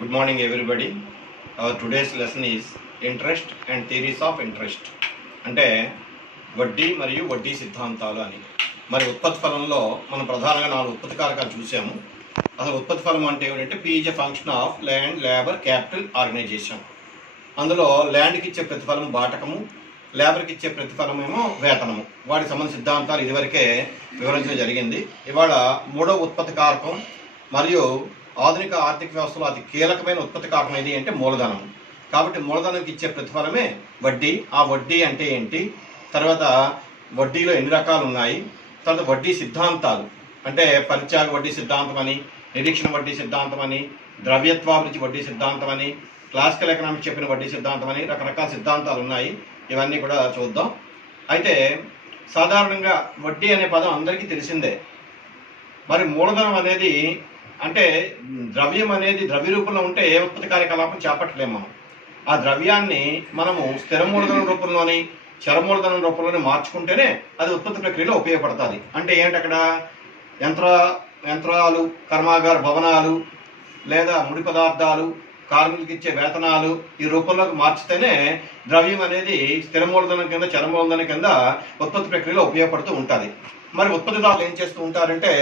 Good morning, everybody. Our today's lesson is interest and theories of interest. అంటే వడ్డీ మరియు వడ్డీ సిద్ధాంతాలు అని. మరి ఉత్పత్తి ఫలంలో మనం ప్రధానంగా 4 ఉత్పత్తి కారకాలు చూసాము. అసలు ఉత్పత్తి ఫలం అంటే ఏమిటంటే P is a function of land, labour, capital, organisation. అందులో ల్యాండ్కి ఇచ్చే ప్రతిఫలం బాటకము, లేబర్కి ఇచ్చే ప్రతిఫలం ఏమో వేతనము. వాటికి సంబంధించిన సిద్ధాంతాలు ఇదివరకే వివరించడం జరిగింది. ఇవాళ 3వ ఉత్పత్తి కారకం మరియు ఆధునిక ఆర్థిక వ్యవస్థలో అతి కీలకమైన ఉత్పత్తి కారకం ఏది అంటే మూలధనం. కాబట్టి మూలధనంకి ఇచ్చే ప్రతిఫలమే వడ్డీ. ఆ వడ్డీ అంటే ఏంటి, తర్వాత వడ్డీలో ఎన్ని రకాలు ఉన్నాయి, తర్వాత వడ్డీ సిద్ధాంతాలు అంటే పరిత్యాగ వడ్డీ సిద్ధాంతం అని, నిరీక్షణ వడ్డీ సిద్ధాంతం అని, ద్రవ్యత్వాభిరుచి వడ్డీ సిద్ధాంతం అని, క్లాసికల్ ఎకనామిక్స్ చెప్పిన వడ్డీ సిద్ధాంతం అని రకరకాల సిద్ధాంతాలు ఉన్నాయి. ఇవన్నీ కూడా చూద్దాం. అయితే సాధారణంగా వడ్డీ అనే పదం అందరికీ తెలిసిందే. మరి మూలధనం అనేది అంటే ద్రవ్యం అనేది ద్రవ్య రూపంలో ఉంటే ఏ ఉత్పత్తి కార్యకలాపం చేపట్టలేము మనం. ఆ ద్రవ్యాన్ని మనము స్థిర మూలధనం రూపంలోని చర మూలధనం రూపంలోనే మార్చుకుంటేనే అది ఉత్పత్తి ప్రక్రియలో ఉపయోగపడుతుంది. అంటే ఏంటి, అక్కడ యంత్రాలు, కర్మాగార భవనాలు, లేదా ముడి పదార్థాలు, కార్మికులకు ఇచ్చే వేతనాలు ఈ రూపంలోకి మార్చితేనే ద్రవ్యం అనేది స్థిర మూలధనం కింద చర మూలధనం కింద ఉత్పత్తి ప్రక్రియలో ఉపయోగపడుతూ ఉంటుంది. మరి ఉత్పత్తిదారులు ఏం చేస్తూ ఉంటారంటే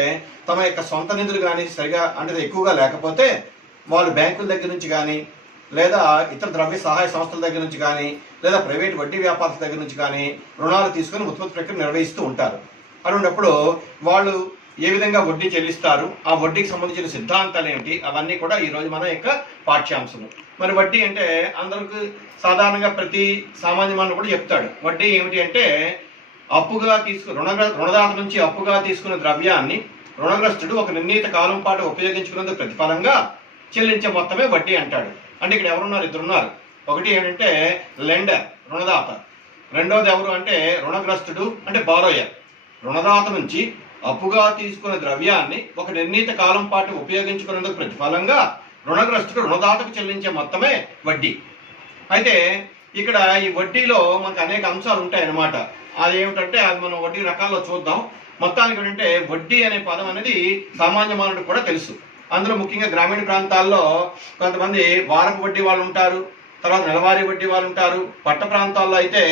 తమ యొక్క సొంత నిధులు కానీ సరిగా అంటే ఎక్కువగా లేకపోతే వాళ్ళు బ్యాంకుల దగ్గర నుంచి కానీ లేదా ఇతర ద్రవ్య సహాయ సంస్థల దగ్గర నుంచి కానీ లేదా ప్రైవేట్ వడ్డీ వ్యాపారుల దగ్గర నుంచి కానీ రుణాలు తీసుకొని ఉత్పత్తి ప్రక్రియ నిర్వహిస్తూ ఉంటారు. అటువంటిప్పుడు వాళ్ళు ఏ విధంగా వడ్డీ చెల్లిస్తారు, ఆ వడ్డీకి సంబంధించిన సిద్ధాంతాలు ఏమిటి, అవన్నీ కూడా ఈరోజు మన యొక్క పాఠ్యాంశము. మరి వడ్డీ అంటే అందరికి సాధారణంగా ప్రతి సామాన్య మానవుడు కూడా చెప్తాడు. వడ్డీ ఏమిటి అంటే అప్పుగా రుణదాత నుంచి అప్పుగా తీసుకున్న ద్రవ్యాన్ని రుణగ్రస్తుడు ఒక నిర్ణీత కాలం పాటు ఉపయోగించుకున్నందుకు ప్రతిఫలంగా చెల్లించే మొత్తమే వడ్డీ అంటాడు. అంటే ఇక్కడ ఎవరున్నారు, ఇద్దరున్నారు. ఒకటి ఏంటంటే లెండర్, రుణదాత. రెండవది ఎవరు అంటే రుణగ్రస్తుడు అంటే బారోయర్. రుణదాత నుంచి అప్పుగా తీసుకున్న ద్రవ్యాన్ని ఒక నిర్ణీత కాలం పాటు ఉపయోగించుకున్నందుకు ప్రతిఫలంగా రుణగ్రస్తుడు రుణదాతకు చెల్లించే మొత్తమే వడ్డీ. అయితే ఇక్కడ ఈ వడ్డీలో మనకు అనేక అంశాలు ఉంటాయన్నమాట. అదేమిటంటే అది మనం వడ్డీ రకాల్లో చూద్దాం. మొత్తానికి ఏంటంటే వడ్డీ అనే పదం అనేది సామాన్య మానవుడికి కూడా తెలుసు. అందులో ముఖ్యంగా గ్రామీణ ప్రాంతాల్లో కొంతమంది వారపు వడ్డీ వాళ్ళు ఉంటారు, తర్వాత నెలవారీ వడ్డీ వాళ్ళు ఉంటారు. పట్ట ప్రాంతాల్లో అయితే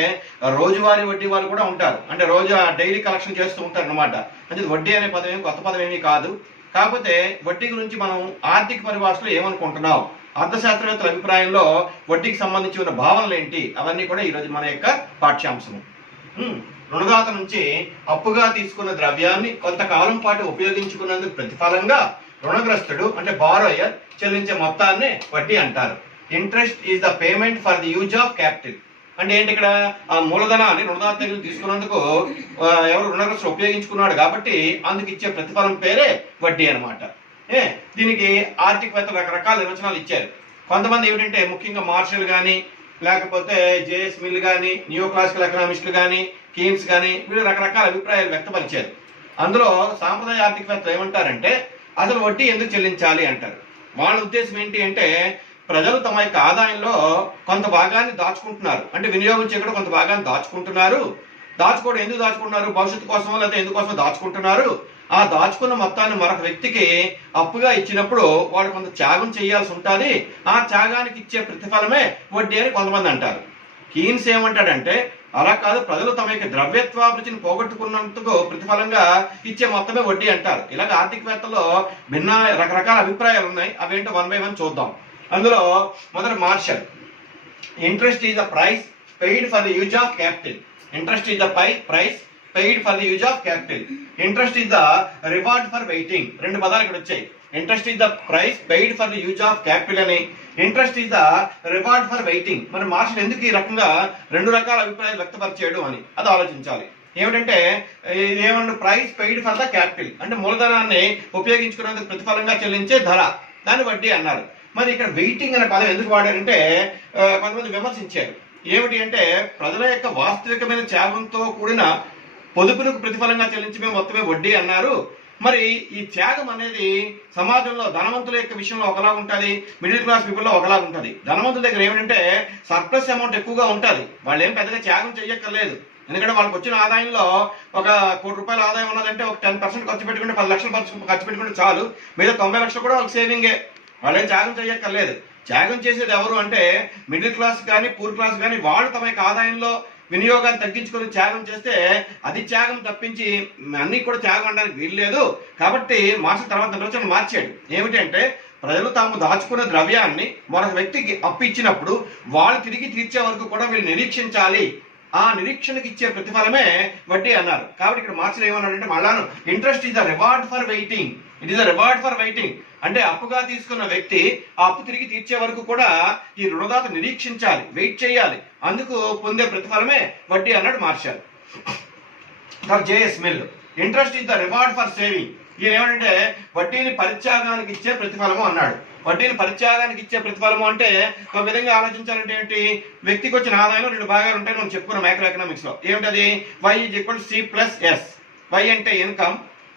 రోజువారీ వడ్డీ వాళ్ళు కూడా ఉంటారు. అంటే రోజు డైలీ కలెక్షన్ చేస్తూ ఉంటారు అనమాట. అంటే వడ్డీ అనే పదం ఏమి కొత్త పదం ఏమీ కాదు. కాకపోతే వడ్డీ గురించి మనం ఆర్థిక పరిభాషలో ఏమనుకుంటున్నాం, అర్థశాస్త్రవేత్తల అభిప్రాయంలో వడ్డీకి సంబంధించి ఉన్న భావనలు ఏంటి, అవన్నీ కూడా ఈరోజు మన యొక్క పాఠ్యాంశము. రుణదాత నుంచి అప్పుగా తీసుకున్న ద్రవ్యాన్ని కొంతకాలం పాటు ఉపయోగించుకున్నందుకు ప్రతిఫలంగా రుణగ్రస్తుడు అంటే బారోయర్ చెల్లించే మొత్తాన్ని వడ్డీ అంటారు. Interest is the payment for the use of capital. అంటే ఏంటి, ఇక్కడ ఆ మూలధనాన్ని రుణదాత దగ్గర తీసుకున్నందుకు ఎవరు రుణగ్రస్తుడు ఉపయోగించుకున్నాడు కాబట్టి అందుకు ఇచ్చే ప్రతిఫలం పేరే వడ్డీ అనమాట. దీనికి ఆర్థికవేత్తలు రకరకాల నిర్వచనాలు ఇచ్చారు. కొంతమంది ఏమిటంటే ముఖ్యంగా మార్షల్ కానీ లేకపోతే జేఎస్ మిల్ కానీ న్యూ క్లాసికల్ ఎకనామిస్టులు కానీ కీన్స్ కానీ వీళ్ళు రకరకాల అభిప్రాయాలు వ్యక్తపరిచారు. అందులో సాంప్రదాయ ఆర్థికవేత్తలు ఏమంటారంటే అసలు వడ్డీ ఎందుకు చెల్లించాలి అంటారు. వాళ్ళ ఉద్దేశం ఏంటి అంటే ప్రజలు తమ యొక్క ఆదాయంలో కొంత భాగాన్ని దాచుకుంటున్నారు, అంటే వినియోగం చేయకుండా కొంత భాగాన్ని దాచుకుంటున్నారు. దాచుకోవడం ఎందుకు దాచుకుంటున్నారు, భవిష్యత్తు కోసమో లేదా ఎందుకోసమో దాచుకుంటున్నారు. ఆ దాచుకున్న మొత్తాన్ని మరొక వ్యక్తికి అప్పుగా ఇచ్చినప్పుడు వాడు కొంత త్యాగం చేయాల్సి ఉంటుంది. ఆ త్యాగానికి ఇచ్చే ప్రతిఫలమే వడ్డీ అని కొంతమంది అంటారు. కీన్స్ ఏమంటాడంటే అలా కాదు, ప్రజలు తమ యొక్క ద్రవ్యత్వాభిరుచిని పోగొట్టుకున్నందుకు ప్రతిఫలంగా ఇచ్చే మొత్తమే వడ్డీ అంటారు. ఇలాగ ఆర్థికవేత్తల్లో భిన్న రకరకాల అభిప్రాయాలు ఉన్నాయి. అవేంటో 1 by 1 చూద్దాం. అందులో మొదటి Marshall, interest is the price paid for the use of capital. Interest is the price paid for the use of capital. Interest is the reward for waiting. 2 పదాలు ఇక్కడ వచ్చాయి. Interest is the price paid for the use of capital అని, interest is the reward for waiting. మరి Marshall ఎందుకు ఈ రకంగా 2 రకాల అభిప్రాయాలు వ్యక్తపరిచాడు అని అది ఆలోచించాలి. ఏమిటంటే ఏమన్నా price paid for the capital అంటే మూలధనాన్ని ఉపయోగించుకునేందుకు ప్రతిఫలంగా చెల్లించే ధర, దాన్ని వడ్డీ అన్నారు. మరి ఇక్కడ వెయిటింగ్ అనే పదం ఎందుకు వాడారంటే కొంతమంది విమర్శించారు. ఏమిటి అంటే ప్రజల యొక్క వాస్తవికమైన త్యాగంతో కూడిన పొదుపులకు ప్రతిఫలంగా చెల్లించమే మొత్తమే వడ్డీ అన్నారు. మరి ఈ త్యాగం అనేది సమాజంలో ధనవంతుల యొక్క విషయంలో ఒకలా ఉంటుంది, మిడిల్ క్లాస్ పీపుల్లో ఒకలా ఉంటుంది. ధనవంతుల దగ్గర ఏమిటంటే సర్ప్లస్ అమౌంట్ ఎక్కువగా ఉంటుంది, వాళ్ళు ఏం పెద్దగా త్యాగం చెయ్యక్కర్లేదు. ఎందుకంటే వాళ్ళకి వచ్చిన ఆదాయంలో ఒక ₹1 కోటి ఆదాయం ఉన్నదంటే ఒక 10% ఖర్చు పెట్టుకుంటే 10 లక్షలు ఖర్చు పెట్టుకుంటే చాలు. మిగతా 90 లక్షలు కూడా వాళ్ళకి సేవింగే. వాళ్ళేం త్యాగం చేయక్కర్లేదు. త్యాగం చేసేది ఎవరు అంటే మిడిల్ క్లాస్ కానీ పూర్ క్లాస్ కానీ వాళ్ళు తమ యొక్క ఆదాయంలో వినియోగాన్ని తగ్గించుకొని త్యాగం చేస్తే అది త్యాగం తప్పించి అన్ని కూడా త్యాగం అనడానికి వీల్లేదు. కాబట్టి మాసం తర్వాత నిర్వచనం మార్చాడు. ఏమిటంటే ప్రజలు తాము దాచుకున్న ద్రవ్యాన్ని మరొక వ్యక్తికి అప్పు ఇచ్చినప్పుడు వాళ్ళు తిరిగి తీర్చే వరకు కూడా వీళ్ళు నిరీక్షించాలి. ఆ నిరీక్షణకి ఇచ్చే ప్రతిఫలమే వడ్డీ అన్నారు. కాబట్టి ఇక్కడ మార్క్స్ ఏమన్నాడంటే మళ్ళాను interest is the reward for waiting. It is the reward for waiting. అంటే అప్పుగా తీసుకున్న వ్యక్తి ఆ అప్పు తిరిగి తీర్చే వరకు కూడా ఈ రుణదాత నిరీక్షించాలి, వెయిట్ చేయాలి. అందుకు పొందే ప్రతిఫలమే వడ్డీ అన్నాడు Marshall. JS Mill interest is the reward for saving. ఈయన ఏమంటే వడ్డీని పరిత్యాగానికి ఇచ్చే ప్రతిఫలము అన్నాడు. వడ్డీని పరిత్యాగానికి ఇచ్చే ప్రతిఫలము అంటే ఒక విధంగా ఆలోచించాలంటే ఏంటి, వ్యక్తికి వచ్చిన ఆదాయంలో రెండు భాగాలు ఉంటాయి మనం చెప్పుకున్నాం మైక్రో ఎకనామిక్స్ లో. ఏమిటది? Y = C+S. Y అంటే ఇన్కమ్,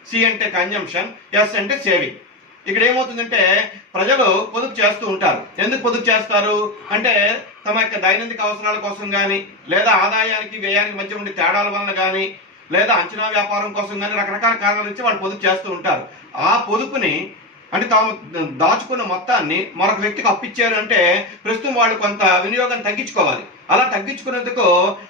C అంటే కన్జంప్షన్, S అంటే సేవింగ్. ఇక్కడ ఏమవుతుందంటే ప్రజలు పొదుపు చేస్తూ ఉంటారు. ఎందుకు పొదుపు చేస్తారు అంటే తమ యొక్క దైనందిక అవసరాల కోసం కానీ, లేదా ఆదాయానికి వ్యయానికి మధ్య ఉండే తేడాల వలన కానీ, లేదా అంచనా వ్యాపారం కోసం కానీ రకరకాల కారణాల నుంచి వాళ్ళు పొదుపు చేస్తూ ఉంటారు. ఆ పొదుపుని అంటే తాము దాచుకున్న మొత్తాన్ని మరొక వ్యక్తికి అప్పిచ్చారు అంటే ప్రస్తుతం వాళ్ళు కొంత వినియోగం తగ్గించుకోవాలి. అలా తగ్గించుకునేందుకు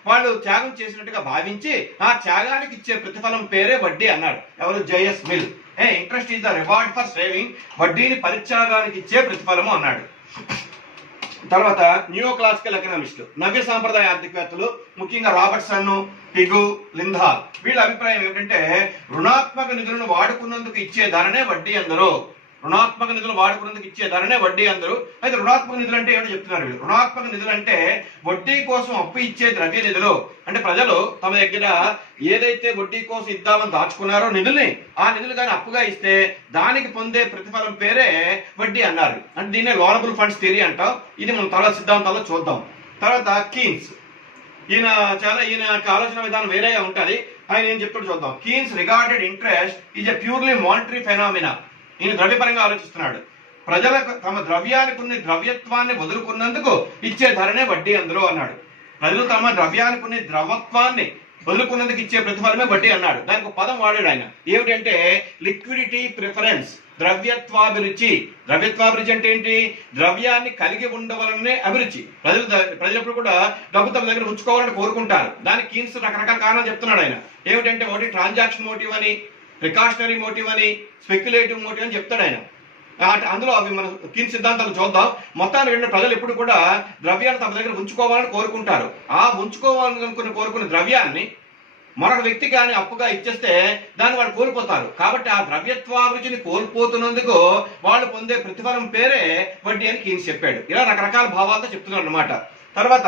వాళ్ళు త్యాగం చేసినట్టుగా భావించి ఆ త్యాగానికి ఇచ్చే ప్రతిఫలం పేరే వడ్డీ అన్నాడు. ఎవరు? JS Mill. Interest is the reward for saving. వడ్డీని పరిత్యాగానికి ఇచ్చే ప్రతిఫలము అన్నాడు. తర్వాత న్యూ క్లాసికల్ ఎకనామిస్ట్ నవ్య సాంప్రదాయ ఆర్థికవేత్తలు ముఖ్యంగా రాబర్ట్సన్, పిగు, లింధాల్ వీళ్ళ అభిప్రాయం ఏమిటంటే రుణాత్మక నిధులను వాడుకున్నందుకు ఇచ్చే ధరనే వడ్డీ అందరూ. రుణాత్మక నిధులు వాడుకున్నందుకు ఇచ్చే ధరనే వడ్డీ అందరూ. అయితే రుణాత్మక నిధులు అంటే ఏమిటో చెప్తున్నారు వీళ్ళు. రుణాత్మక నిధులు అంటే వడ్డీ కోసం అప్పు ఇచ్చే ద్రవ్య నిధులు. అంటే ప్రజలు తమ దగ్గర ఏదైతే వడ్డీ కోసం ఇద్దామని దాచుకున్నారో నిధుల్ని, ఆ నిధులు కానీ అప్పుగా ఇస్తే దానికి పొందే ప్రతిఫలం పేరే వడ్డీ అన్నారు. అంటే దీన్నే లోనబుల్ ఫండ్స్ థియరీ అంటాం. ఇది మనం తర్వాత సిద్ధాంతాల్లో చూద్దాం. తర్వాత కీన్స్ ఈయన ఆలోచన విధానం వేరేగా ఉంటుంది. ఆయన ఏం చెప్తాడు చూద్దాం. Keynes regarded interest is a purely monetary phenomena. ఈయన ద్రవ్యపరంగా ఆలోచిస్తున్నాడు. ప్రజలకు తమ ద్రవ్యానికి ఉన్న ద్రవ్యత్వాన్ని వదులుకున్నందుకు ఇచ్చే ధరనే వడ్డీ అందరూ అన్నాడు. ప్రజలు తమ ద్రవ్యానికి ఉన్న ద్రవత్వాన్ని వదులుకున్నందుకు ఇచ్చే ప్రతిఫలమే వడ్డీ అన్నాడు. దానికి ఒక పదం వాడాడు ఆయన. ఏమిటంటే లిక్విడిటీ ప్రిఫరెన్స్, ద్రవ్యత్వాభిరుచి. ద్రవ్యత్వాభిరుచి అంటే ఏంటి? ద్రవ్యాన్ని కలిగి ఉండవలనే అభిరుచి. ప్రజలు ఎప్పుడు కూడా డబ్బు తమ దగ్గర ఉంచుకోవాలని కోరుకుంటారు. దానికి కీన్స్ రకరకాల కారణాలు చెప్తున్నాడు ఆయన. ఏమిటంటే ఒకటి ట్రాన్సాక్షన్ మోటివ్ అని, ప్రికాషనరీ మోటివ్ అని, స్పెక్యులేటివ్ మోటివ్ అని చెప్తాడు ఆయన. అందులో అవి మన కీన్స్ సిద్ధాంతాలు చూద్దాం. మొత్తాన్ని రెండు ప్రజలు ఎప్పుడు కూడా ద్రవ్యాన్ని తమ దగ్గర ఉంచుకోవాలని కోరుకుంటారు. ఆ ఉంచుకోవాలని కోరుకున్న ద్రవ్యాన్ని మరొక వ్యక్తి కానీ అప్పుగా ఇచ్చేస్తే దాన్ని వాళ్ళు కోల్పోతారు. కాబట్టి ఆ ద్రవ్యత్వాభిరుచిని కోల్పోతున్నందుకు వాళ్ళు పొందే ప్రతిఫలం పేరే వడ్డీ అని కీన్స్ చెప్పాడు. ఇలా రకరకాల భావాలతో చెప్తున్నాడు అన్నమాట. తర్వాత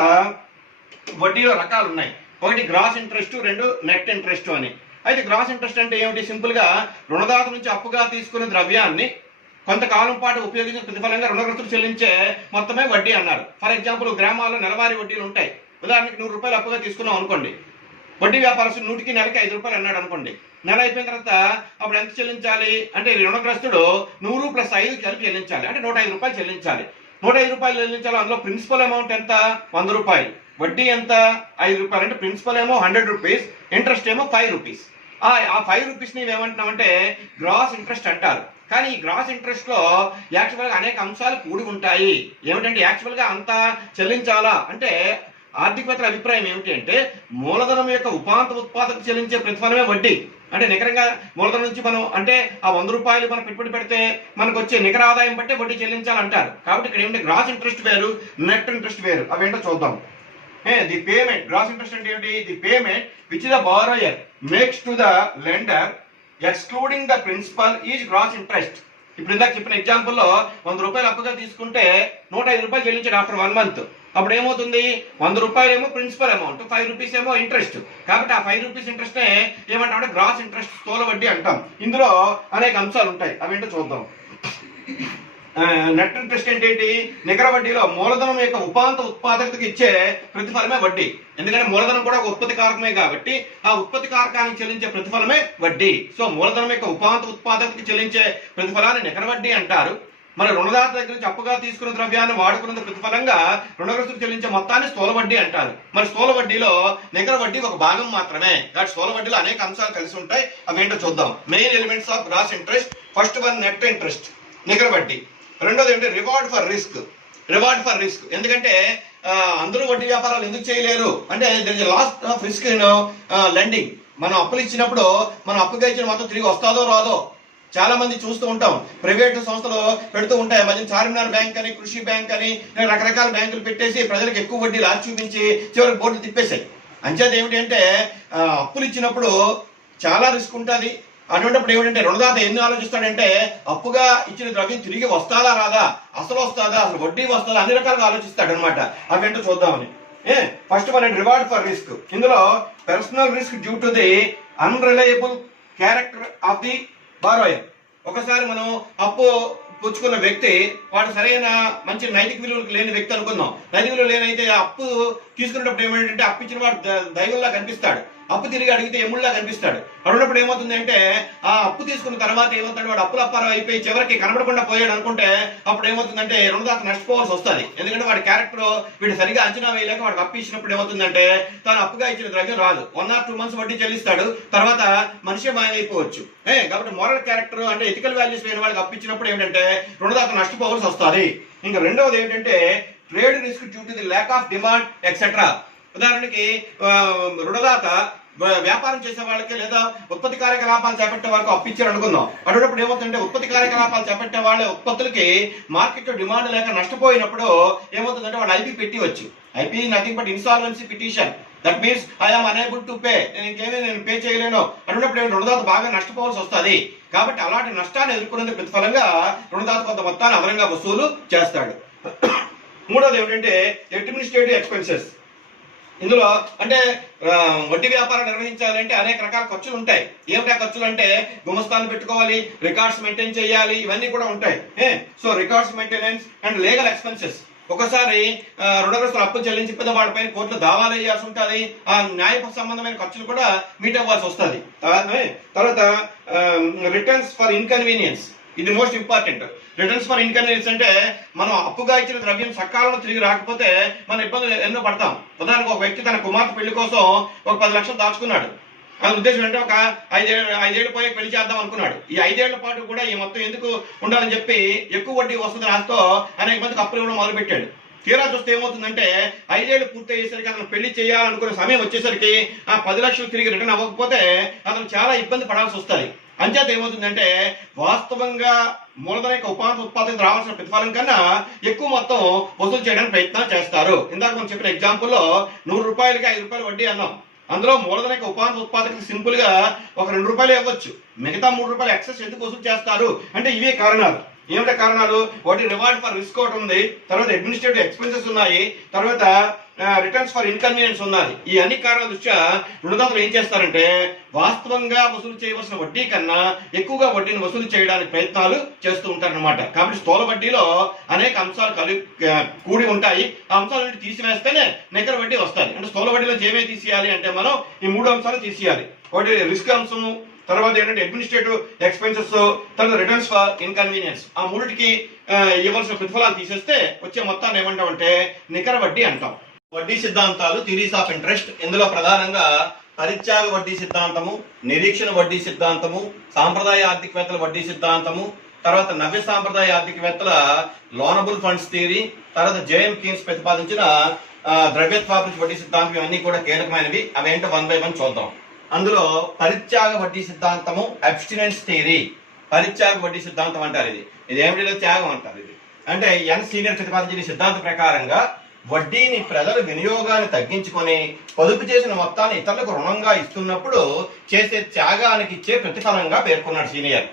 వడ్డీలో రకాలు ఉన్నాయి. ఒకటి గ్రాస్ ఇంట్రెస్ట్, రెండు నెట్ ఇంట్రెస్ట్ అని. అయితే గ్రాస్ ఇంట్రెస్ట్ అంటే ఏమిటి? సింపుల్ గా రుణదాత నుంచి అప్పుగా తీసుకున్న ద్రవ్యాన్ని కొంతకాలం పాటు ఉపయోగించిన ప్రతిఫలంగా రుణగ్రస్తులు చెల్లించే మొత్తమే వడ్డీ అన్నారు. ఫర్ ఎగ్జాంపుల్ గ్రామాల్లో నెలవారీ వడ్డీలు ఉంటాయి. ఉదాహరణకి 100 రూపాయలు అప్పుగా తీసుకున్నాం అనుకోండి. వడ్డీ వ్యాపారస్తుడు 100కి నెలకి 5 రూపాయలు అన్నాడు అనుకోండి. నెల అయిపోయిన తర్వాత అప్పుడు ఎంత చెల్లించాలి అంటే రుణగ్రస్తుడు 100 + 5 కలిపి చెల్లించాలి. అంటే 105 రూపాయలు చెల్లించాలి. 105 రూపాయలు చెల్లించాలి. అందులో ప్రిన్సిపల్ అమౌంట్ ఎంత? 100 రూపాయలు. వడ్డీ ఎంత? 5 రూపాయలు. అంటే ప్రిన్సిపల్ ఏమో 100 రూపీస్, ఇంట్రెస్ట్ ఏమో 5 రూపీస్. ఆ 5 రూపీస్ని ఏమంటున్నామంటే గ్రాస్ ఇంట్రెస్ట్ అంటారు. కానీ ఈ గ్రాస్ ఇంట్రెస్ట్ లో యాక్చువల్గా అనేక అంశాలు కూడి ఉంటాయి. ఏమిటంటే యాక్చువల్గా అంతా చెల్లించాలా అంటే ఆర్థికవేత్తల అభిప్రాయం ఏమిటి అంటే మూలధనం యొక్క ఉపాంత ఉత్పాదక చెల్లించే ప్రతిఫలమే వడ్డీ. అంటే నికరంగా మూలధనం నుంచి మనం అంటే ఆ 100 రూపాయలు మనం పెట్టుబడి పెడితే మనకు వచ్చే నికర ఆదాయం బట్టే వడ్డీ చెల్లించాలంటారు. కాబట్టి ఇక్కడ ఏమిటి? గ్రాస్ ఇంట్రెస్ట్ వేరు, నెట్ ఇంట్రెస్ట్ వేరు. అవేంటో చూద్దాం. ది పేమెంట్, గ్రాస్ ఇంట్రెస్ట్ అంటే ఏంటి? The payment which the borrower makes to the lender excluding the principal is gross interest. ఇప్పుడు ఇందాక చెప్పిన ఎగ్జాంపుల్లో 100 రూపాయలు అప్పుగా తీసుకుంటే 105 రూపాయలు చెల్లించాడు ఆఫ్టర్ 1 మంత్. అప్పుడు ఏమవుతుంది? 100 రూపాయలు ఏమో ప్రిన్సిపల్ అమౌంట్, 5 రూపీస్ ఏమో ఇంట్రెస్ట్. కాబట్టి ఆ 5 రూపీస్ ఇంట్రెస్ట్ నే ఏమంటామంటే గ్రాస్ ఇంట్రెస్ట్, స్థూల వడ్డీ అంటాం. ఇందులో అనేక అంశాలు ఉంటాయి. అవేంటో చూద్దాం. నెట్ ఇంట్రెస్ట్ ఏంటి? నికర వడ్డీలో మూలధనం యొక్క ఉపాంత ఉత్పాదకతకు ఇచ్చే ప్రతిఫలమే వడ్డీ. ఎందుకంటే మూలధనం కూడా ఒక ఉత్పత్తి కారకమే కాబట్టి ఆ ఉత్పత్తి కారకానికి చెల్లించే ప్రతిఫలమే వడ్డీ. సో మూలధనం యొక్క ఉపాంత ఉత్పాదకతకు చెల్లించే ప్రతిఫలాన్ని నికర వడ్డీ అంటారు. మరి రుణదాత దగ్గర నుంచి అప్పుగా తీసుకున్న ద్రవ్యాన్ని వాడుకున్న ప్రతిఫలంగా రుణగ్రస్తులకు చెల్లించే మొత్తాన్ని స్థూల వడ్డీ అంటారు. మరి స్థూల వడ్డీలో నికర వడ్డీ ఒక భాగం మాత్రమే. కాబట్టి స్థూల వడ్డీలో అనేక అంశాలు కలిసి ఉంటాయి. అవేంటో చూద్దాం. Main elements of gross interest. First one net interest, నికర వడ్డీ. రెండోది ఏంటి రివార్డ్ ఫర్ రిస్క్. ఎందుకంటే అందరూ వడ్డీ వ్యాపారాలు ఎందుకు చేయలేరు అంటే దర్ ఇస్ లాస్ట్ ఆఫ్ రిస్క్ ఇన్ లెండింగ్. మనం అప్పులు ఇచ్చినప్పుడు మనం అప్పుగా ఇచ్చిన మొత్తం తిరిగి వస్తుందో రాదో. చాలా మంది చూస్తూ ఉంటాం, ప్రైవేటు సంస్థలు పెడుతూ ఉంటాయి, మధ్య చార్మినార్ బ్యాంక్ అని, కృషి బ్యాంక్ అని రకరకాల బ్యాంకులు పెట్టేసి ప్రజలకు ఎక్కువ వడ్డీ లాస్ చూపించి చివరికి బోర్డులు తిప్పేశాయి. అంచేత ఏమిటంటే అప్పులు ఇచ్చినప్పుడు చాలా రిస్క్ ఉంటుంది. అటువంటిప్పుడు ఏమిటంటే రుణదాత ఎన్ని ఆలోచిస్తాడంటే అప్పుగా ఇచ్చిన ద్రవ్యం తిరిగి వస్తాదా రాదా, అసలు వస్తుందా, అసలు వడ్డీ వస్తుందా, అన్ని రకాలుగా ఆలోచిస్తాడు అనమాట. అవేంటో చూద్దామని. First one reward for risk. ఇందులో personal risk due to the unreliable character of the borrower. ఒకసారి మనం అప్పు పుచ్చుకున్న వ్యక్తి వాడు సరైన మంచి నైతిక విలువలు లేని వ్యక్తి అనుకుందాం. నైతిక విలువలు లేనైతే అప్పు తీసుకునేటప్పుడు ఏమంటే అప్పు ఇచ్చిన వాడు దైవంలా కనిపిస్తాడు, అప్పు తిరిగి అడిగితే ఎముళ్ళలా కనిపిస్తాడు. అన్నప్పుడు ఏమవుతుంది అంటే ఆ అప్పు తీసుకున్న తర్వాత ఏమవుతాడు, వాడు అప్పుల అప్పారం అయిపోయి చివరికి కనబడకుండా పోయాడు అనుకుంటే అప్పుడు ఏమవుతుందంటే రుణదాత నష్టపోవాల్సి వస్తుంది. ఎందుకంటే వాడి క్యారెక్టర్ వీడు సరిగా అంచనా వేయలేక వాడికి అప్పు ఇచ్చినప్పుడు ఏమవుతుందంటే తాను అప్పుగా ఇచ్చిన ద్రవ్యం రాదు, 1 or 2 months వడ్డీ చెల్లిస్తాడు, తర్వాత మనిషి మాయమైపోవచ్చు. కాబట్టి మోరల్ క్యారెక్టర్ అంటే ఎథికల్ వాల్యూస్ లేని వాళ్ళకి అప్పు ఇచ్చినప్పుడు ఏంటంటే రుణదాత నష్టపోవాల్సి వస్తుంది. ఇంకా రెండవది ఏంటంటే trade risk due to the lack of demand etcetera. ఉదాహరణకి రుణదాత వ్యాపారం చేసే వాళ్ళకి లేదా ఉత్పత్తి కార్యకలాపాలు చేపట్టే వాళ్ళకి అప్పు ఇచ్చారు అనుకుందాం. అటువంటిప్పుడు ఏమవుతుందంటే ఉత్పత్తి కార్యకలాపాలు చేపట్టే వాళ్ళ ఉత్పత్తులకి మార్కెట్లో డిమాండ్ లేక నష్టపోయినప్పుడు ఏమవుతుందంటే వాళ్ళు ఐపీ పెట్టివచ్చు. IP nothing but insolvency petition. That means I'm unable to pay, నేను పే చేయలేను అన్నప్పుడు రుణదాత బాగా నష్టపోవాల్సి వస్తుంది. కాబట్టి అలాంటి నష్టాన్ని ఎదుర్కొనేందుకు ప్రతిఫలంగా రుణదాత కొంత మొత్తాన్ని అదనంగా వసూలు చేస్తాడు. మూడోది ఏమిటంటే అడ్మినిస్ట్రేటివ్ ఎక్స్పెన్సెస్. ఇందులో అంటే వడ్డీ వ్యాపారం నిర్వహించాలంటే అనేక రకాల ఖర్చులు ఉంటాయి. ఏమిటా ఖర్చులు అంటే గుమస్తాన్ని పెట్టుకోవాలి, రికార్డ్స్ మెయింటైన్ చేయాలి, ఇవన్నీ కూడా ఉంటాయి. So records maintenance and legal expenses. ఒకసారి రుణగ్రస్తులు అప్పులు చెల్లించిపోతే వాళ్ళపైన కోర్టులో దావాలు వేయాల్సి ఉంటుంది. ఆ న్యాయ సంబంధమైన ఖర్చులు కూడా మీట్ అవ్వాల్సి వస్తుంది. తర్వాత రిటర్న్స్ ఫర్ ఇన్కన్వీనియన్స్, ఇది most important. Returns for inconvenience అంటే మనం అప్పుగా ఇచ్చిన ద్రవ్యం సకాలంలో తిరిగి రాకపోతే మన ఇబ్బందులు ఎన్నో పడతాం. ఉదాహరణకు ఒక వ్యక్తి తన కుమార్తె పెళ్లి కోసం ఒక 10 లక్షలు దాచుకున్నాడు. అది ఉద్దేశం అంటే ఒక 5 ఏళ్ళు పోయి పెళ్లి చేద్దాం అనుకున్నాడు. ఈ 5 ఏళ్ల పాటు కూడా ఈ మొత్తం ఎందుకు ఉండాలని చెప్పి ఎక్కువ వడ్డీ వస్తుంది ఆశతో అనేక మందికి అప్పులు ఇవ్వడం మొదలుపెట్టాడు. తీరా చూస్తే ఏమవుతుందంటే 5 ఏళ్ళు పూర్తి అయ్యేసరికి అతను పెళ్లి చేయాలనుకునే సమయం వచ్చేసరికి ఆ 10 లక్షలు తిరిగి రిటర్న్ అవ్వకపోతే అతను చాలా ఇబ్బంది పడాల్సి వస్తుంది. అంచేత ఏమవుతుందంటే వాస్తవంగా మూలధన యొక్క ఉత్పాదనకు రావాల్సిన ప్రతిఫలం కన్నా ఎక్కువ మొత్తం వసూలు చేయడానికి ప్రయత్నం చేస్తారు. ఇందాక మనం చెప్పిన ఎగ్జాంపుల్లో 100 రూపాయలకి 5 రూపాయలు వడ్డీ అన్నాం. అందులో మూలధన యొక్క ఉత్పాదనకు సింపుల్ గా ఒక 2 రూపాయలు ఇవ్వచ్చు, మిగతా 3 రూపాయలు ఎక్సెస్ ఎందుకు వసూలు చేస్తారు అంటే ఇవే కారణాలు. ఏమిటా కారణాలు? ఒకటి రివార్డ్ ఫర్ రిస్క్ ఒకటి ఉంది, తర్వాత అడ్మినిస్ట్రేటివ్ ఎక్స్పెన్సెస్ ఉన్నాయి, తర్వాత రిటర్న్స్ ఫర్ ఇన్కన్వీనియన్స్ ఉన్నది. ఈ అన్ని కారణాల దృష్ట్యా రుణదాతలు ఏం చేస్తారంటే వాస్తవంగా వసూలు చేయవలసిన వడ్డీ కన్నా ఎక్కువగా వడ్డీని వసూలు చేయడానికి ప్రయత్నాలు చేస్తూ ఉంటారన్నమాట. కాబట్టి స్థూల వడ్డీలో అనేక అంశాలు కూడి ఉంటాయి. ఆ అంశాలను తీసివేస్తేనే నికర వడ్డీ వస్తుంది. అంటే స్థూల వడ్డీలో ఏమేమి తీసేయాలి అంటే మనం ఈ 3 అంశాలు తీసేయాలి. ఒకటి రిస్క్ అంశము, తర్వాత ఏంటంటే అడ్మినిస్ట్రేటివ్ ఎక్స్పెన్సెస్, తర్వాత రిటర్న్స్ ఫర్ ఇన్కన్వీనియన్స్. ఆ మూడిటికి ఇవ్వాల్సిన ప్రతిఫలాలు తీసేస్తే వచ్చే మొత్తాన్ని ఏమంటామంటే నికర వడ్డీ అంటాం. వడ్డీ సిద్ధాంతాలు, థియరీస్ ఆఫ్ ఇంట్రెస్ట్. ఇందులో ప్రధానంగా పరిత్యాగ వడ్డీ సిద్ధాంతము, నిరీక్షణ వడ్డీ సిద్ధాంతము, సాంప్రదాయ ఆర్థికవేత్తల వడ్డీ సిద్ధాంతము, తర్వాత నవ్య సాంప్రదాయ ఆర్థికవేత్తల లోనబుల్ ఫండ్స్ థియరీ, తర్వాత జేఎం కీన్స్ ప్రతిపాదించిన ద్రవ్యోత్పాదక వడ్డీ సిద్ధాంతం, ఇవన్నీ కూడా కీలకమైనవి. అవేంటో 1 by 1 చూద్దాం. అందులో పరిత్యాగ వడ్డీ సిద్ధాంతము, అబ్స్టినెన్స్ థియరీ. పరిత్యాగ వడ్డీ సిద్ధాంతం అంటారు. ఇది ఏమిటిలో త్యాగం అంటారు. ఇది అంటే ఎన్ సీనియర్ ప్రతిపాదించిన సిద్ధాంత ప్రకారంగా వడ్డీని ప్రజలు వినియోగాన్ని తగ్గించుకొని పొదుపు చేసిన మొత్తాన్ని ఇతరులకు రుణంగా ఇస్తున్నప్పుడు చేసే త్యాగానికి ఇచ్చే ప్రతిఫలంగా పేర్కొన్నాడు సీనియర్.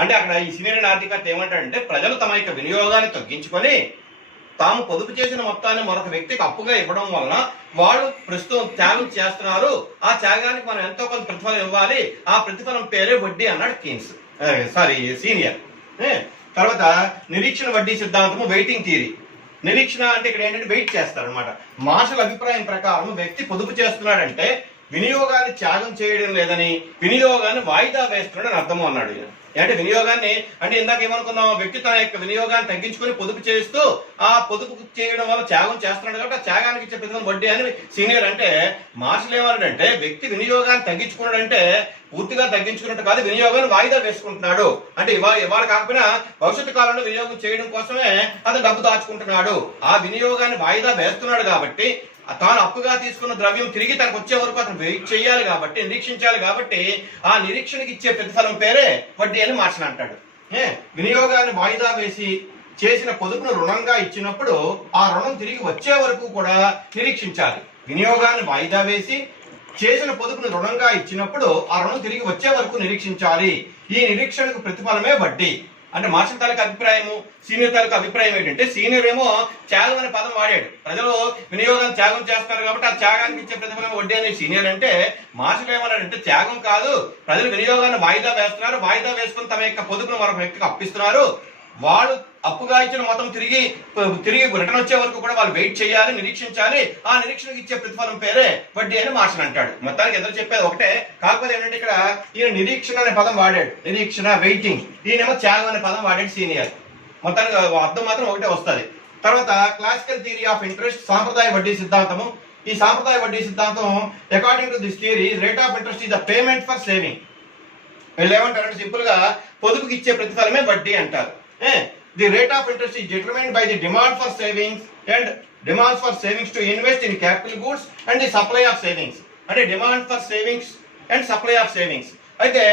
అంటే అక్కడ ఈ సీనియర్ ఆర్థికవేత్త ఏమంటాడంటే ప్రజలు తమ యొక్క వినియోగాన్ని తగ్గించుకొని తాము పొదుపు చేసిన మొత్తాన్ని మరొక వ్యక్తికి అప్పుగా ఇవ్వడం వలన వాళ్ళు ప్రస్తుతం త్యాగం చేస్తున్నారు. ఆ త్యాగానికి మనం ఎంతో కొంత ప్రతిఫలం ఇవ్వాలి, ఆ ప్రతిఫలం పేరే వడ్డీ అన్నాడు కీన్స్, సీనియర్. తర్వాత నిరీక్షణ వడ్డీ సిద్ధాంతము, వెయిటింగ్ థియరీ. నిరీక్షణ అంటే ఇక్కడ ఏంటంటే వెయిట్ చేస్తారు అనమాట. మార్షల్ అభిప్రాయం ప్రకారం వ్యక్తి పొదుపు చేస్తున్నాడంటే వినియోగాన్ని త్యాగం చేయడం లేదని, వినియోగాన్ని వాయిదా వేస్తున్నాడని అర్థం అన్నాడు. అంటే వినియోగాన్ని అంటే ఇందాక ఏమనుకున్నాం, వ్యక్తి తన యొక్క వినియోగాన్ని తగ్గించుకొని పొదుపు చేస్తూ ఆ పొదుపు చేయడం వల్ల త్యాగం చేస్తున్నాడు కాబట్టి ఆ త్యాగానికి ఇచ్చే ప్రతిఫలం వడ్డీ అని సీనియర్. అంటే మార్షల్ ఏమన్నాడంటే వ్యక్తి వినియోగాన్ని తగ్గించుకున్నాడంటే పూర్తిగా తగ్గించుకున్నట్టు కాదు, వినియోగాన్ని వాయిదా వేసుకుంటున్నాడు. అంటే ఇవాళ కాకపోయినా భవిష్యత్తు కాలంలో వినియోగం చేయడం కోసమే అతను డబ్బు దాచుకుంటున్నాడు. ఆ వినియోగాన్ని వాయిదా వేస్తున్నాడు కాబట్టి తాను అప్పుగా తీసుకున్న ద్రవ్యం తిరిగి తనకు వచ్చే వరకు అతను వెయిట్ చేయాలి కాబట్టి, నిరీక్షించాలి కాబట్టి ఆ నిరీక్షణకి ఇచ్చే ప్రతిఫలం పేరే వడ్డీ అని మార్షల్ అంటాడు. వినియోగాన్ని వాయిదా వేసి చేసిన పొదుపును రుణంగా ఇచ్చినప్పుడు ఆ రుణం తిరిగి వచ్చే వరకు కూడా నిరీక్షించాలి. వినియోగాన్ని వాయిదా వేసి చేసిన పొదుపును రుణంగా ఇచ్చినప్పుడు ఆ రుణం తిరిగి వచ్చే వరకు నిరీక్షించాలి. ఈ నిరీక్షణకు ప్రతిఫలమే వడ్డీ. అంటే మార్షల్ తాలూకు అభిప్రాయము, సీనియర్ తాలూకు అభిప్రాయం ఏంటంటే, సీనియర్ ఏమో త్యాగం అనే పదం వాడాడు. ప్రజలు వినియోగాన్ని త్యాగం చేస్తారు కాబట్టి ఆ త్యాగానికి ఇచ్చే ప్రతిఫలం వడ్డీ అనే సీనియర్ అంటే, మార్షల్ ఏమన్నాడంటే త్యాగం కాదు, ప్రజలు వినియోగాన్ని వాయిదా వేస్తున్నారు, వాయిదా వేసుకుని తమ యొక్క పొదుపును మరొక వ్యక్తికి అప్పిస్తున్నారు. వాళ్ళు అప్పుగా ఇచ్చిన మొత్తం తిరిగి రిటర్న్ వచ్చే వరకు కూడా వాళ్ళు వెయిట్ చేయాలి, నిరీక్షించాలి. ఆ నిరీక్షణకు ఇచ్చే ప్రతిఫలం పేరే వడ్డీ అని మార్షల్ అంటాడు. మొత్తానికి ఎదురు చెప్పేది ఒకటే, కాకపోతే ఏంటంటే ఇక్కడ ఈయన నిరీక్షణ అనే పదం వాడాడు, నిరీక్షణ వెయిటింగ్. ఈయనేమో త్యాగం అనే పదం వాడాడు సీనియర్. మొత్తానికి అర్థం మాత్రం ఒకటే వస్తుంది. తర్వాత క్లాసికల్ థియరీ ఆఫ్ ఇంట్రెస్ట్, సాంప్రదాయ వడ్డీ సిద్ధాంతము. ఈ సాంప్రదాయ వడ్డీ సిద్ధాంతం according to this theory rate of interest is the payment for saving. వీళ్ళు ఏమంటారంటే సింపుల్ గా పొదుపుకి ఇచ్చే ప్రతిఫలమే వడ్డీ అంటారు. The rate of interest is determined by the demand for savings and demands for savings to invest in capital goods and the supply of savings. అంటే demand for savings and supply of savings. అయితే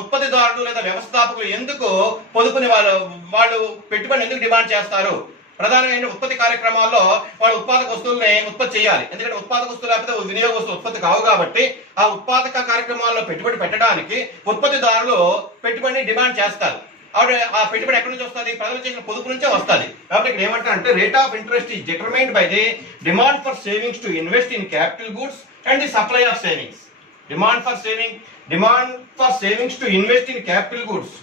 ఉత్పత్తిదారులు లేదా వ్యవస్థాపకులు ఎందుకు పొదుపుని వాళ్ళు పెట్టుబడి ఎందుకు demand చేస్తారు? ప్రధానమైన ఉత్పత్తి కార్యక్రమాల్లో వాళ్ళు ఉత్పాదక వస్తువుల్ని ఉత్పత్తి చేయాలి. ఎందుకంటే ఉత్పాదక వస్తువులు లేకపోతే వినియోగ వస్తువు ఉత్పత్తి కావు కాబట్టి ఆ ఉత్పాదక కార్యక్రమాల్లో పెట్టుబడి పెట్టడానికి ఉత్పత్తిదారులు పెట్టుబడిని డిమాండ్ చేస్తారు. ఆ పెట్టుబడి ఎక్కడి నుంచి వస్తుంది? ప్రజలు చేసిన పొదుపు నుంచే వస్తుంది. కాబట్టి ఇక్కడ ఏమంటారంటే rate of interest is determined by the demand for savings to invest in capital goods and the supply of savings. Demand for savings to invest in capital goods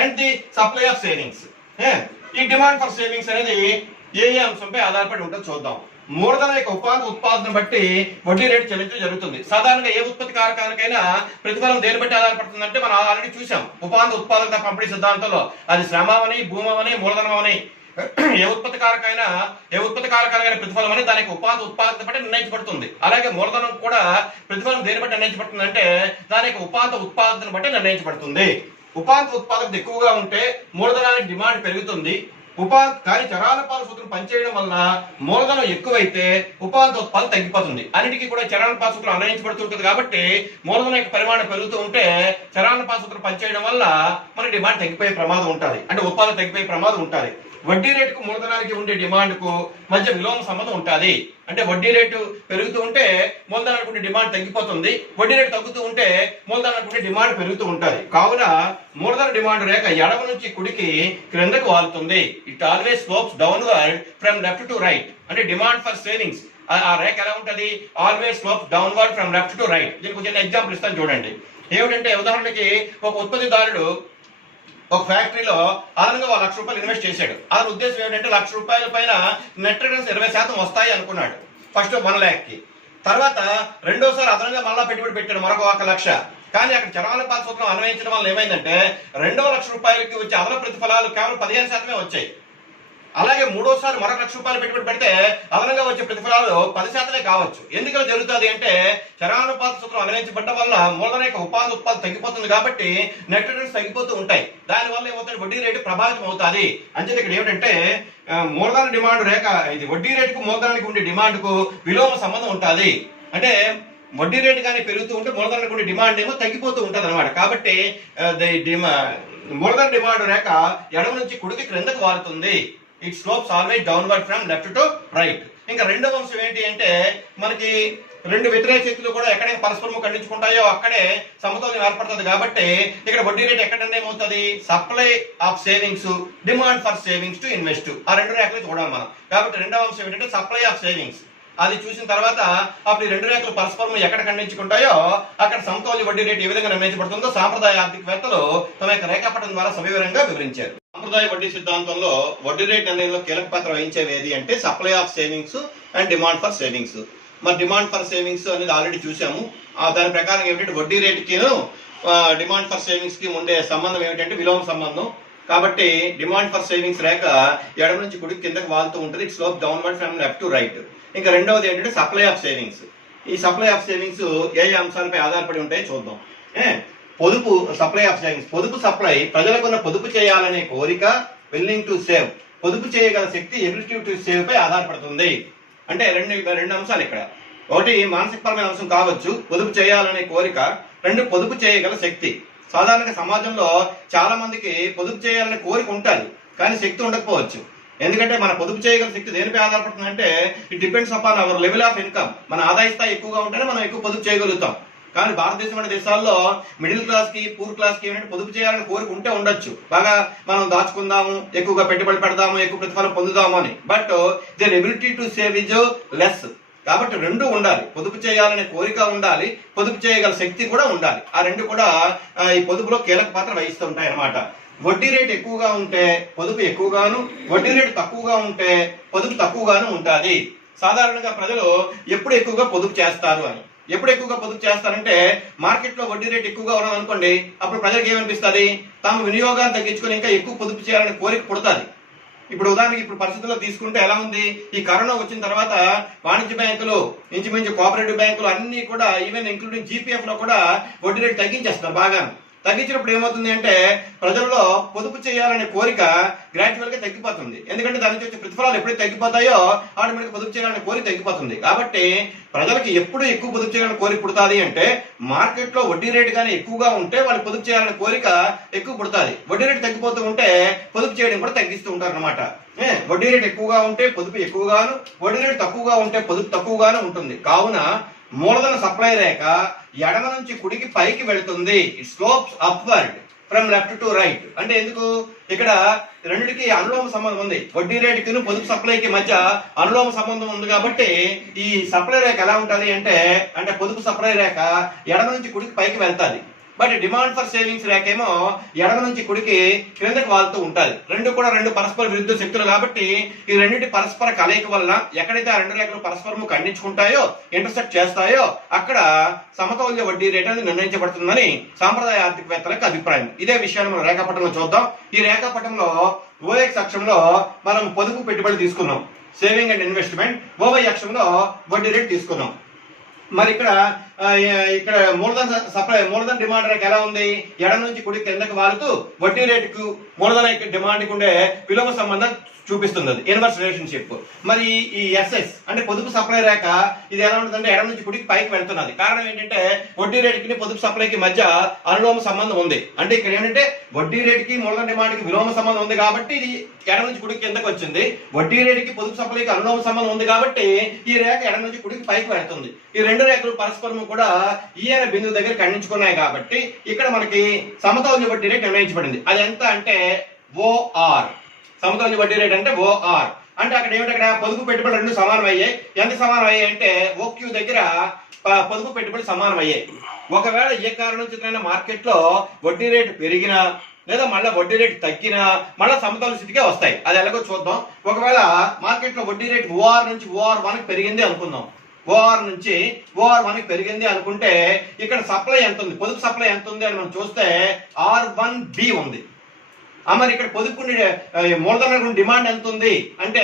and the supply of savings. ఈ demand for savings అనేది ఏ అంశంపై ఆధారపడి ఉంటుందో చూద్దాం. మూలధన యొక్క ఉత్పాదన బట్టి వడ్డీ రేటు చెల్లించడం జరుగుతుంది. సాధారణంగా ఏ ఉత్పత్తి కారకానికైనా ప్రతిఫలం దేని బట్టి ఆధారపడుతుంది అంటే మనం ఆల్రెడీ చూసాం ఉత్పాదక పంపిణీ సిద్ధాంతంలో. అది శ్రమని, భూమని, మూలధనం అని. ఏ ఉత్పత్తి కారకాలైన ప్రతిఫలం అని దానికి ఉత్పాదన బట్టి నిర్ణయించబడుతుంది. అలాగే మూలధనం కూడా ప్రతిఫలం దేని బట్టి నిర్ణయించబడుతుంది అంటే దానికి ఉత్పాదన బట్టి నిర్ణయించబడుతుంది. ఉత్పాదకత ఎక్కువగా ఉంటే మూలధనానికి డిమాండ్ పెరుగుతుంది. కానీ చరాలపాల సూత్రం పనిచేయడం వలన మూలధనం ఎక్కువైతే ఉత్పాదన తగ్గిపోతుంది. అన్నిటికీ కూడా చరాలపాల సూత్రం అన్వయించబడుతుంటుంది కాబట్టి మూలధనం యొక్క పరిమాణం పెరుగుతూ ఉంటే చరాలపాల సూత్రం పనిచేయడం వల్ల మన డిమాండ్ తగ్గిపోయే ప్రమాదం ఉంటుంది, అంటే ఉత్పాదన తగ్గిపోయే ప్రమాదం ఉంటుంది. వడ్డీ రేటుకు మూలధనానికి ఉండే డిమాండ్కు మధ్య విలోమ సంబంధం ఉంటుంది. అంటే వడ్డీ రేటు పెరుగుతూ ఉంటే మూలధనానికి ఉండే డిమాండ్ తగ్గిపోతుంది, వడ్డీ రేటు తగ్గుతూ ఉంటే మూలధనానికి ఉండే డిమాండ్ పెరుగుతూ ఉంటుంది. కావున మూలధన డిమాండ్ రేఖ ఎడమ నుంచి కుడికి క్రిందకు వాలుతుంది. It always slopes downward from left to right. అంటే డిమాండ్ ఫర్ సేవింగ్స్ ఆ రేఖ ఎలా ఉంటుంది? Always slopes downward from left to right. దీనికి ఒక ఎగ్జాంపుల్ ఇస్తాను చూడండి. ఏమిటంటే ఉదాహరణకి ఒక ఉత్పత్తిదారుడు ఒక ఫ్యాక్టరీలో అదనంగా ₹1,00,000 ఇన్వెస్ట్ చేశాడు. అతని ఉద్దేశం ఏంటంటే ₹1,00,000 పైన నెట్ రిటర్న్స్ 20% వస్తాయి అనుకున్నాడు ఫస్ట్ 1 lakh. తర్వాత రెండోసారి అదనంగా మళ్ళా పెట్టుబడి పెట్టాడు మరొక 1,00,000. కానీ అక్కడ చరాలపాల సూత్రం అన్వయించడం వల్ల ఏమైందంటే ₹2,00,000 వచ్చే అదన ప్రతిఫలాలు కేవలం 15% వచ్చాయి. అలాగే మూడోసారి మరొక ₹1,00,000 పెట్టుబడి పెడితే అదనంగా వచ్చే ప్రతిఫలాలు 10% కావచ్చు. ఎందుకని జరుగుతుంది అంటే చరానుపాత సూత్రం అన్వయించబడడం వల్ల మూలధన యొక్క ఉత్పాదన తగ్గిపోతుంది కాబట్టి నెట్ రిటర్న్స్ తగ్గిపోతూ ఉంటాయి. దానివల్ల ఏమవుతుంది? వడ్డీ రేటు ప్రభావితం అవుతుంది. అంచేది ఇక్కడ ఏమిటంటే మూలధన డిమాండ్ రేఖ ఇది వడ్డీ రేటుకు మూలధనానికి ఉండే డిమాండ్ కు విలోమ సంబంధం ఉంటుంది. అంటే వడ్డీ రేటు కానీ పెరుగుతూ ఉంటే మూలధనానికి ఉండే డిమాండ్ ఏమో తగ్గిపోతూ ఉంటుంది అనమాట. కాబట్టి మూలధన డిమాండ్ రేఖ ఎడమ నుంచి కుడికి క్రిందకు వారుతుంది. It slopes always downward from left to right. ఇంకా రెండవ అంశం ఏంటి అంటే మనకి రెండు వ్యతిరేక శక్తులు కూడా ఎక్కడైనా పరస్పరము ఖండించుకుంటాయో అక్కడే సమతౌల్యం ఏర్పడుతుంది. కాబట్టి ఇక్కడ వడ్డీ రేట్ ఎక్కడ ఏమవుతుంది? Supply of savings, demand for savings to invest. ఆ రెండు రేఖలు చూడాలి మనం. కాబట్టి రెండవ అంశం ఏంటంటే సప్లై ఆఫ్ సేవింగ్స్. అది చూసిన తర్వాత అప్పుడు ఈ రెండు రేఖలు పరస్పరం ఎక్కడ ఖండించుకుంటాయో అక్కడ సమతౌల్య వడ్డీ రేటు ఏ విధంగా నిర్ణయించబడుతుందో సాంప్రదాయ ఆర్థికవేత్తలు తమ యొక్క రేఖాపటం ద్వారా సవివరంగా వివరించారు. సాంప్రదాయ వడ్డీ సిద్ధాంతంలో వడ్డీ రేట్ నిర్ణయంలో కీలక పాత్ర వహించేవి ఏది అంటే supply of savings and demand for savings. మరి డిమాండ్ ఫర్ సేవింగ్స్ అనేది ఆల్రెడీ చూసాము. దాని ప్రకారం ఏమిటంటే వడ్డీ రేటుకిను డిమాండ్ ఫర్ సేవింగ్స్ కి ఉండే సంబంధం ఏమిటంటే విలోమ సంబంధం. కాబట్టి డిమాండ్ ఫర్ సేవింగ్స్ రేఖ ఎడమ నుంచి కుడికి కిందకి వాలుతూ ఉంటుంది. It slope downward from left to right. ఇంకా రెండవది ఏంటంటే సప్లై ఆఫ్ సేవింగ్స్. ఈ సప్లై ఆఫ్ సేవింగ్స్ ఏ అంశాలపై ఆధారపడి ఉంటాయో చూద్దాం. పొదుపు సప్లై ఆఫ్ సేవింగ్స్, పొదుపు సప్లై ప్రజలకున్న పొదుపు చేయాలనే కోరిక, విల్లింగ్ టు సేవ్, పొదుపు చేయగల శక్తి, ఎబిలిటీ టు సేవ్ పై ఆధారపడుతుంది. అంటే రెండు అంశాలు ఇక్కడ. ఒకటి మానసికపరమైన అంశం కావచ్చు, పొదుపు చేయాలనే కోరిక. రెండు, పొదుపు చేయగల శక్తి. సాధారణంగా సమాజంలో చాలా మందికి పొదుపు చేయాలనే కోరిక ఉంటుంది, కానీ శక్తి ఉండకపోవచ్చు. ఎందుకంటే మన పొదుపు చేయగల శక్తి దేనిపై ఆధారపడుతుంది అంటే it depends upon our level of income. మన ఆదాయ స్థాయి ఎక్కువగా ఉంటేనే మనం ఎక్కువ పొదుపు చేయగలుగుతాం. కానీ భారతదేశం అనే దేశాల్లో మిడిల్ క్లాస్ కి, పూర్ క్లాస్ కి ఏంటంటే పొదుపు చేయాలని కోరిక ఉంటే ఉండొచ్చు, బాగా మనం దాచుకుందాము, ఎక్కువగా పెట్టుబడి పెడదాము, ఎక్కువ ప్రతిఫలం పొందుదాము అని. But there ability to save is less. కాబట్టి రెండు ఉండాలి, పొదుపు చేయాలనే కోరిక ఉండాలి, పొదుపు చేయగల శక్తి కూడా ఉండాలి. ఆ రెండు కూడా ఈ పొదుపులో కీలక పాత్ర వహిస్తూ ఉంటాయి అన్నమాట. వడ్డీ రేటు ఎక్కువగా ఉంటే పొదుపు ఎక్కువగాను, వడ్డీ రేటు తక్కువగా ఉంటే పొదుపు తక్కువగాను ఉంటుంది. సాధారణంగా ప్రజలు ఎప్పుడు ఎక్కువగా పొదుపు చేస్తారు అని, ఎప్పుడు ఎక్కువగా పొదుపు చేస్తారంటే మార్కెట్లో వడ్డీ రేటు ఎక్కువగా ఉన్నది అనుకోండి, అప్పుడు ప్రజలకు ఏమనిపిస్తుంది, తమ వినియోగాన్ని తగ్గించుకొని ఇంకా ఎక్కువ పొదుపు చేయాలనే కోరిక పుడుతుంది. ఇప్పుడు ఉదాహరణకి ఇప్పుడు పరిస్థితుల్లో తీసుకుంటే ఎలా ఉంది, ఈ కరోనా వచ్చిన తర్వాత వాణిజ్య బ్యాంకులు, ఇంచుమించు కోఆపరేటివ్ బ్యాంకులు అన్ని కూడా, ఈవెన్ ఇంక్లూడింగ్ జీపీఎఫ్ లో కూడా వడ్డీ రేటు తగ్గించేస్తారు. బాగా తగ్గించినప్పుడు ఏమవుతుంది అంటే ప్రజల్లో పొదుపు చేయాలనే కోరిక గ్రాడ్యువల్ గా తగ్గిపోతుంది. ఎందుకంటే దాని నుంచి వచ్చే ప్రతిఫలాలు ఎప్పుడైతే తగ్గిపోతాయో ఆటోమేటిక్ పొదుపు చేయాలనే కోరిక తగ్గిపోతుంది. కాబట్టి ప్రజలకు ఎప్పుడు ఎక్కువ పొదుపు చేయాలని కోరిక పుడుతుంది అంటే మార్కెట్ లో వడ్డీ రేటు కానీ ఎక్కువగా ఉంటే వాళ్ళు పొదుపు చేయాలనే కోరిక ఎక్కువ పుడుతుంది. వడ్డీ రేటు తగ్గిపోతూ ఉంటే పొదుపు చేయడం కూడా తగ్గిస్తూ ఉంటారు అనమాట. వడ్డీ రేటు ఎక్కువగా ఉంటే పొదుపు ఎక్కువగాను, వడ్డీ రేటు తక్కువగా ఉంటే పొదుపు తక్కువగాను ఉంటుంది. కావున మూలధన సప్లై రేఖ ఎడమ నుంచి కుడికి పైకి వెళుతుంది. It slopes upward from left to right. అంటే ఎందుకు, ఇక్కడ రెండింటికి అనులోమ సంబంధం ఉంది. వడ్డీ రేటుకి పొదుపు సప్లైకి మధ్య అనులోమ సంబంధం ఉంది. కాబట్టి ఈ సప్లై రేఖ ఎలా ఉంటుంది అంటే పొదుపు సప్లై రేఖ ఎడమ నుంచి కుడికి పైకి వెళ్తాది. బట్ డిమాండ్ ఫర్ సేవింగ్స్ రేఖ ఏమో ఎడమ నుంచి కుడికి క్రిందకి వాళ్తూ ఉంటుంది. రెండు పరస్పర విరుద్ధ శక్తులు. కాబట్టి ఈ రెండింటి పరస్పర కలయిక వలన ఎక్కడైతే ఆ రెండు రేఖలు పరస్పరము ఖండించుకుంటాయో, ఇంటర్సెక్ట్ చేస్తాయో అక్కడ సమతౌల్య వడ్డీ రేటు అనేది నిర్ణయించబడుతుందని సాంప్రదాయ ఆర్థికవేత్తలకు అభిప్రాయం. ఇదే విషయాన్ని మనం రేఖాపటంలో చూద్దాం. ఈ రేఖాపటంలో ఓఎక్స్ అక్షంలో మనం పొదుపు పెట్టుబడి తీసుకున్నాం, సేవింగ్ అండ్ ఇన్వెస్ట్మెంట్. ఓవై అక్షంలో వడ్డీ రేటు తీసుకున్నాం. మరి ఇక్కడ మూలధన డిమాండ్ రేట్ ఎలా ఉంది, ఎడ నుంచి కుడి కిందకి వాలుతూ వడ్డీ రేటుకు మూలధన డిమాండ్ ఉండే విలోమ సంబంధం చూపిస్తుంది, అది ఇన్వర్స్ రిలేషన్షిప్. మరి ఈ ఎస్ఎస్ అంటే పొదుపు సప్లై రేఖ ఇది ఎలా ఉంటుందంటే ఎడ నుంచి కుడికి పైకి వెళ్తున్నది. కారణం ఏంటంటే వడ్డీ రేటుకి పొదుపు సప్లైకి మధ్య అనులోమ సంబంధం ఉంది. అంటే ఇక్కడ ఏంటంటే వడ్డీ రేటుకి మూలధన డిమాండ్కి విలోమ సంబంధం ఉంది కాబట్టి ఇది ఎడ నుంచి కుడికి కిందకి వచ్చింది. వడ్డీ రేటుకి పొదుపు సప్లైకి అనులోమ సంబంధం ఉంది కాబట్టి ఈ రేఖ ఎడ నుంచి కుడికి పైకి వెళ్తుంది. ఈ రెండు రేఖలు పరస్పరము కూడా ఈ అనే బిందువు దగ్గర ఖండించుకున్నాయి. కాబట్టి ఇక్కడ మనకి సమతౌల్య వడ్డీ రేటు నిర్ణయించబడింది. అది ఎంత అంటే ఓఆర్. సమతౌల్య వడ్డీ రేట్ అంటే ఓఆర్. అంటే అక్కడ ఏమిటక్కడ పొదుపు పెట్టుబడి రెండు సమానం అయ్యాయి. ఎంత సమానం అయ్యాయి అంటే ఓక్యూ దగ్గర పొదుపు పెట్టుబడి సమానం అయ్యాయి. ఒకవేళ ఏ కారణం చేతనైనా మార్కెట్ లో వడ్డీ రేటు పెరిగినా లేదా మళ్ళీ వడ్డీ రేటు తగ్గినా మళ్ళీ సమతౌల్య స్థితికే వస్తాయి. అది ఎలాగో చూద్దాం. ఒకవేళ మార్కెట్ లో వడ్డీ రేటు ఓఆర్ నుంచి ఓఆర్1 పెరిగింది అనుకుందాం. ఓఆర్ నుంచి ఓఆర్1 పెరిగింది అనుకుంటే ఇక్కడ సప్లై ఎంత ఉంది, పొదుపు సప్లై ఎంత ఉంది అని మనం చూస్తే R1B ఉంది. మరి ఇక్కడ పొదుపు మూలధన డిమాండ్ ఎంత ఉంది అంటే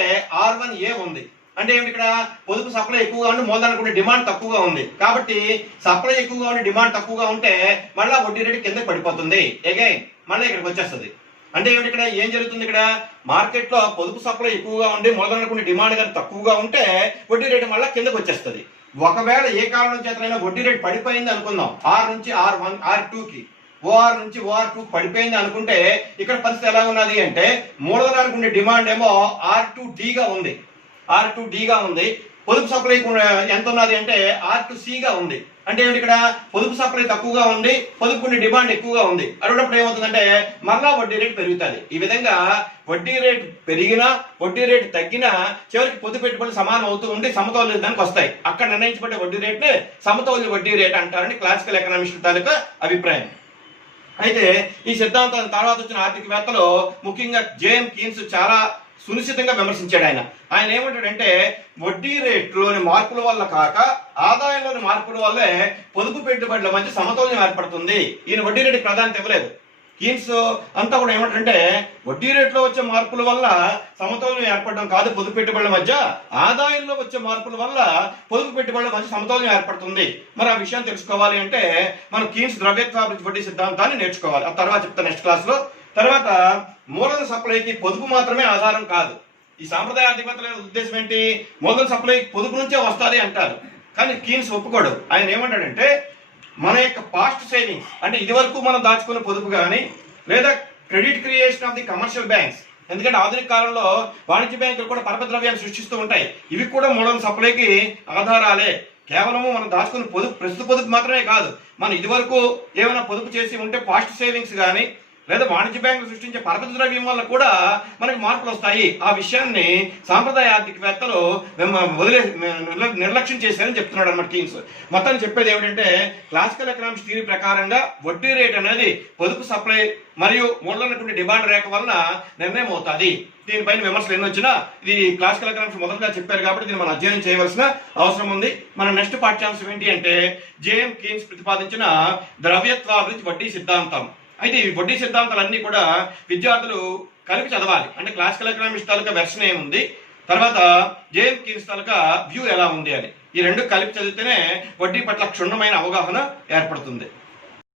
R1A ఉంది. అంటే ఏమిటి, ఇక్కడ పొదుపు సప్లై ఎక్కువగా ఉండి మూలధన డిమాండ్ తక్కువగా ఉంది. కాబట్టి సప్లై ఎక్కువగా ఉండి డిమాండ్ తక్కువగా ఉంటే మళ్ళీ వడ్డీ రేటు కిందకి పడిపోతుంది. అగైన్ మళ్ళీ ఇక్కడికి వచ్చేస్తుంది. అంటే ఏమిటి, ఇక్కడ ఏం జరుగుతుంది, ఇక్కడ మార్కెట్ లో పొదుపు సప్లై ఎక్కువగా ఉండి మూలధన డిమాండ్ కానీ తక్కువగా ఉంటే వడ్డీ రేటు మళ్ళీ కిందకి వచ్చేస్తుంది. ఒకవేళ ఏ కారణం చేతనైనా వడ్డీ రేటు పడిపోయింది అనుకుందాం, R నుంచి R1 R2కి, ఓఆర్ నుంచి ఓఆర్2 పడిపోయింది అనుకుంటే ఇక్కడ పరిస్థితి ఎలా ఉన్నది అంటే మూలధనానికి ఉండే డిమాండ్ ఏమో R2Dగా ఉంది. R2Dగా ఉంది. పొదుపు సప్లై ఎంత ఉన్నది అంటే R2Cగా ఉంది. అంటే ఏమిటి, ఇక్కడ పొదుపు సప్లై తక్కువగా ఉంది, పొదుపు ఉండే డిమాండ్ ఎక్కువగా ఉంది. అటువంటిప్పుడు ఏమవుతుందంటే మళ్ళా వడ్డీ రేటు పెరుగుతుంది. ఈ విధంగా వడ్డీ రేటు పెరిగినా వడ్డీ రేటు తగ్గినా చివరికి పొదుపు పెట్టుబడులు సమానం అవుతూ ఉండి సమతౌల్య దానికి వస్తాయి. అక్కడ నిర్ణయించబడే వడ్డీ రేటుని సమతౌల్య వడ్డీ రేటు అంటారని క్లాసికల్ ఎకనామిస్ట్ తాలూకా అభిప్రాయం. అయితే ఈ సిద్ధాంతం తర్వాత వచ్చిన ఆర్థికవేత్తలు ముఖ్యంగా జేఎం కీన్స్ చాలా సునిశ్చితంగా విమర్శించాడు ఆయన. ఆయన ఏమంటాడంటే వడ్డీ రేట్లోని మార్పుల వల్ల కాక ఆదాయంలోని మార్పుల వల్లే పొదుపు పెట్టుబడుల మధ్య సమతౌల్యం ఏర్పడుతుంది. ఈయన వడ్డీ రేటుకి ప్రాధాన్యత ఇవ్వలేదు. కీన్స్ అంతా కూడా ఏమంటారంటే వడ్డీ రేట్లో వచ్చే మార్పుల వల్ల సమతౌల్యం ఏర్పడడం కాదు, పొదుపు పెట్టుబడుల మధ్య ఆదాయంలో వచ్చే మార్పుల వల్ల పొదుపు పెట్టుబడుల మధ్య సమతౌల్యం ఏర్పడుతుంది. మరి ఆ విషయం తెలుసుకోవాలి అంటే మనం కీన్స్ ద్రవ్యత్వాభివృద్ధి వడ్డీ సిద్ధాంతాన్ని నేర్చుకోవాలి. ఆ తర్వాత చెప్తాను నెక్స్ట్ క్లాస్లో. తర్వాత మూలధన సప్లైకి పొదుపు మాత్రమే ఆధారం కాదు. ఈ సాంప్రదాయ ఆర్థికవేత్తల ఉద్దేశం ఏంటి? మూలధన సప్లై పొదుపు నుంచే వస్తుంది అంటారు, కానీ కీన్స్ ఒప్పుకోడు. ఆయన ఏమంటాడంటే మన యొక్క పాస్ట్ సేవింగ్స్ అంటే ఇది వరకు మనం దాచుకున్న పొదుపు కానీ లేదా credit creation of the commercial banks, ఎందుకంటే ఆధునిక కాలంలో వాణిజ్య బ్యాంకులు కూడా పరపతి ద్రవ్యాన్ని సృష్టిస్తూ ఉంటాయి. ఇవి కూడా మూలధన సప్లైకి ఆధారాలే. కేవలము మనం దాచుకున్న పొదుపు ప్రస్తుత పొదుపు మాత్రమే కాదు, మనం ఇది వరకు ఏమైనా పొదుపు చేసి ఉంటే పాస్ట్ సేవింగ్స్ కానీ లేదా వాణిజ్య బ్యాంకులు సృష్టించే పరపతి ద్రవ్యం వల్ల కూడా మనకి మార్పులు వస్తాయి. ఆ విషయాన్ని సాంప్రదాయ ఆర్థికవేత్తలు నిర్లక్ష్యం చేశారని చెప్తున్నాడు అన్నమాట కీన్స్. మొత్తాన్ని చెప్పేది ఏమిటంటే క్లాసికల్ ఎకనామిక్స్ థియరీ ప్రకారంగా వడ్డీ రేట్ అనేది పొదుపు సప్లై మరియు మూలధన డిమాండ్ రేఖ వలన నిర్ణయం అవుతుంది. దీనిపైన విమర్శలు ఎన్ని వచ్చినా ఇది క్లాసికల్ ఎకనామిక్స్ మొదలుగా చెప్పారు కాబట్టి దీన్ని మనం అధ్యయనం చేయవలసిన అవసరం ఉంది. మన నెక్స్ట్ పాఠ్యాంశం ఏంటి అంటే జేఎం కీన్స్ ప్రతిపాదించిన ద్రవ్యత్వాభివృద్ధి వడ్డీ సిద్ధాంతం. అయితే ఈ వడ్డీ సిద్ధాంతాలన్నీ కూడా విద్యార్థులు కలిపి చదవాలి. అంటే క్లాసికల్ ఎకనామిక్స్ తాలూకా వెర్షన్ ఏముంది, తర్వాత జేఎం కీన్స్ తాలూకా వ్యూ ఎలా ఉంది అని, ఈ రెండు కలిపి చదివితేనే వడ్డీ పట్ల క్షుణ్ణమైన అవగాహన ఏర్పడుతుంది.